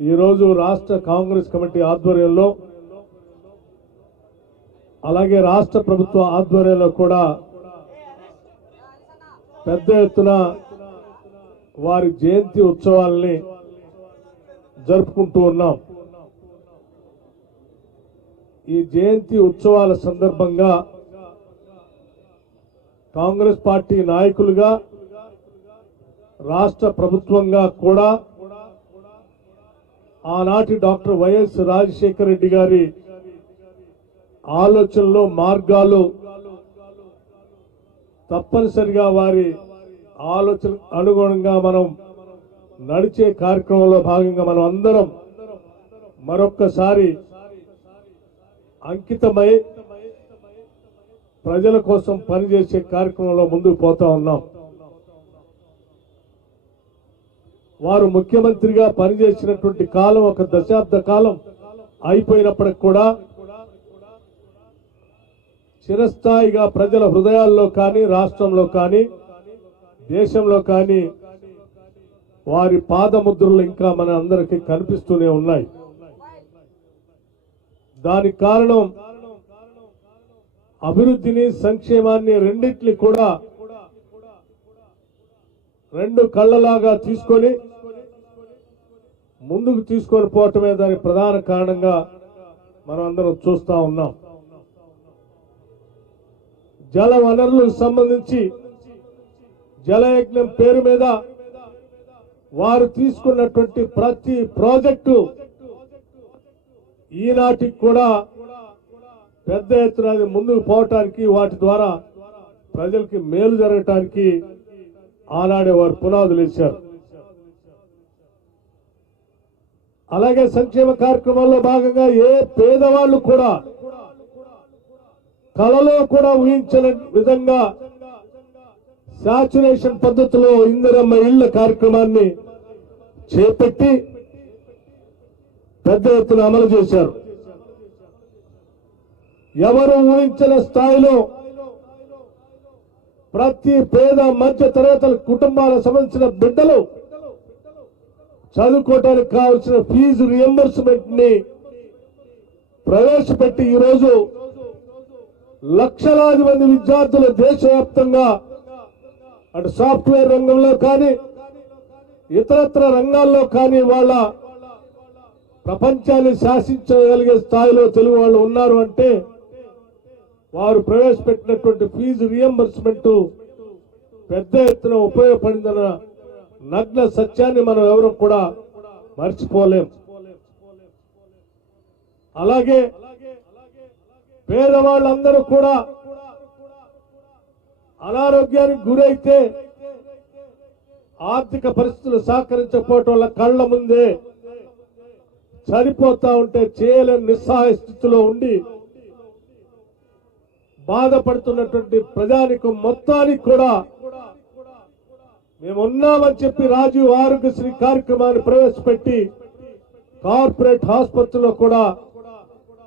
ఈరోజు రాష్ట్ర కాంగ్రెస్ కమిటీ ఆధ్వర్యంలో అలాగే రాష్ట్ర ప్రభుత్వ ఆధ్వర్యంలో కూడా పెద్ద ఎత్తున వారి జయంతి ఉత్సవాల్ని జరుపుకుంటూ ఉన్నాం. ఈ జయంతి ఉత్సవాల సందర్భంగా కాంగ్రెస్ పార్టీ నాయకులుగా రాష్ట్ర ప్రభుత్వంగా కూడా ఆనాటి డాక్టర్ వైఎస్ రాజశేఖర రెడ్డి గారి ఆలోచనలు మార్గాలు తప్పనిసరిగా వారి ఆలోచన అనుగుణంగా మనం నడిచే కార్యక్రమంలో భాగంగా మనం అందరం మరొక్కసారి అంకితమై ప్రజల కోసం పనిచేసే కార్యక్రమంలో ముందుకు పోతా ఉన్నాం. వారు ముఖ్యమంత్రిగా పనిచేసినటువంటి కాలం ఒక దశాబ్ద కాలం అయిపోయినప్పటికి కూడా చిరస్థాయిగా ప్రజల హృదయాల్లో కానీ రాష్ట్రంలో కానీ దేశంలో కానీ వారి పాదముద్రలు ఇంకా మన అందరికీ కనిపిస్తూనే ఉన్నాయి. దానికి కారణం అభివృద్ధిని సంక్షేమాన్ని రెండింటిని కూడా రెండు కళ్ళలాగా తీసుకొని ముందుకు తీసుకొని పోవటమే దాని ప్రధాన కారణంగా మనం అందరం చూస్తా ఉన్నాం. జల వనరులకు సంబంధించి జలయజ్ఞం పేరు మీద వారు తీసుకున్నటువంటి ప్రతి ప్రాజెక్టు ఈనాటికి కూడా పెద్ద ఎత్తున ముందుకు పోవటానికి వాటి ద్వారా ప్రజలకి మేలు జరగటానికి ఆనాడే వారు పునాదులు వేశారు. అలాగే సంక్షేమ కార్యక్రమాల్లో భాగంగా ఏ పేదవాళ్ళు కూడా కలలో కూడా ఊహించని విధంగా సాచురేషన్ పద్ధతిలో ఇందిరమ్మ ఇళ్ల కార్యక్రమాన్ని చేపట్టి పెద్ద ఎత్తున అమలు చేశారు. ఎవరు ఊహించిన స్థాయిలో ప్రతి పేద మధ్య తరగతుల కుటుంబాలకు సంబంధించిన బిడ్డలు చదువుకోవడానికి కావాల్సిన ఫీజు రియంబర్స్మెంట్ ని ప్రవేశపెట్టి ఈరోజు లక్షలాది మంది విద్యార్థులు దేశవ్యాప్తంగా అటు సాఫ్ట్వేర్ రంగంలో కానీ ఇతరత్ర రంగాల్లో కానీ వాళ్ళ ప్రపంచాన్ని శాసించగలిగే స్థాయిలో తెలుగు వాళ్ళు ఉన్నారు అంటే వారు ప్రవేశపెట్టినటువంటి ఫీజు రియంబర్స్మెంట్ పెద్ద ఎత్తున ఉపయోగపడిందన్న నగ్న సత్యాన్ని మనం ఎవరు కూడా మర్చిపోలేం. అలాగే పేదవాళ్ళందరూ కూడా అనారోగ్యానికి గురైతే ఆర్థిక పరిస్థితులు సహకరించకపోవటం వల్ల కళ్ల ముందే చనిపోతా ఉంటే చేయలేని నిస్సహాయ స్థితిలో ఉండి బాధపడుతున్నటువంటి ప్రజానికం మొత్తానికి కూడా మేమున్నామని చెప్పి రాజీవ్ ఆరోగ్యశ్రీ కార్యక్రమాన్ని ప్రవేశపెట్టి కార్పొరేట్ ఆసుపత్రుల్లో కూడా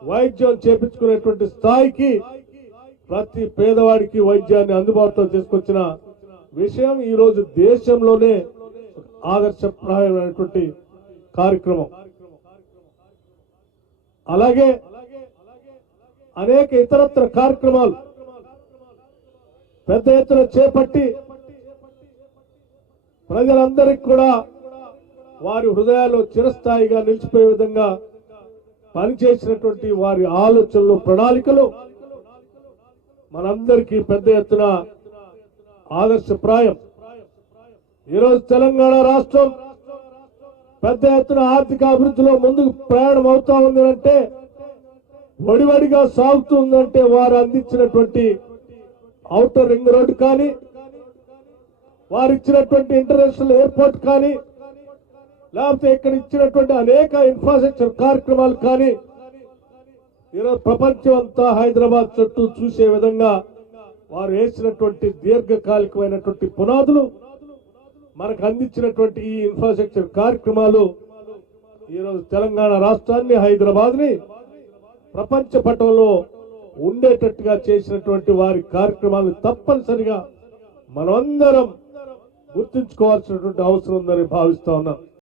వైద్యం చేపించుకునేటువంటి స్థాయికి ప్రతి పేదవాడికి వైద్యాన్ని అందుబాటులో తీసుకొచ్చిన విషయం ఈ రోజు దేశంలోనే ఆదర్శప్రాయమైనటువంటి కార్యక్రమం. అలాగే అనేక ఇతరత్ర కార్యక్రమాలు పెద్ద ఎత్తున చేపట్టి ప్రజలందరికీ కూడా వారి హృదయాల్లో చిరస్థాయిగా నిలిచిపోయే విధంగా పనిచేసినటువంటి వారి ఆలోచనలు ప్రణాళికలు మనందరికీ పెద్ద ఎత్తున ఆదర్శప్రాయం. ఈరోజు తెలంగాణ రాష్ట్రం పెద్ద ఎత్తున ఆర్థిక అభివృద్ధిలో ముందుకు ప్రయాణం అవుతా ఉంది అంటే వడివడిగా సాగుతుందంటే వారు అందించినటువంటి ఔటర్ రింగ్ రోడ్డు కానీ వారు ఇచ్చినటువంటి ఇంటర్నేషనల్ ఎయిర్పోర్ట్ కానీ లేకపోతే ఇక్కడ ఇచ్చినటువంటి అనేక ఇన్ఫ్రాస్ట్రక్చర్ కార్యక్రమాలు కానీ ఈరోజు ప్రపంచం అంతా హైదరాబాద్ చుట్టూ చూసే విధంగా వారు వేసినటువంటి దీర్ఘకాలికమైనటువంటి పునాదులు మనకు అందించినటువంటి ఈ ఇన్ఫ్రాస్ట్రక్చర్ కార్యక్రమాలు ఈరోజు తెలంగాణ రాష్ట్రాన్ని హైదరాబాద్ ని ప్రపంచ పటంలో ఉండేటట్టుగా చేసినటువంటి వారి కార్యక్రమాలను తప్పనిసరిగా మనమందరం గుర్తుంచుకోవాల్సినటువంటి అవసరం ఉందని భావిస్తా ఉన్నాం.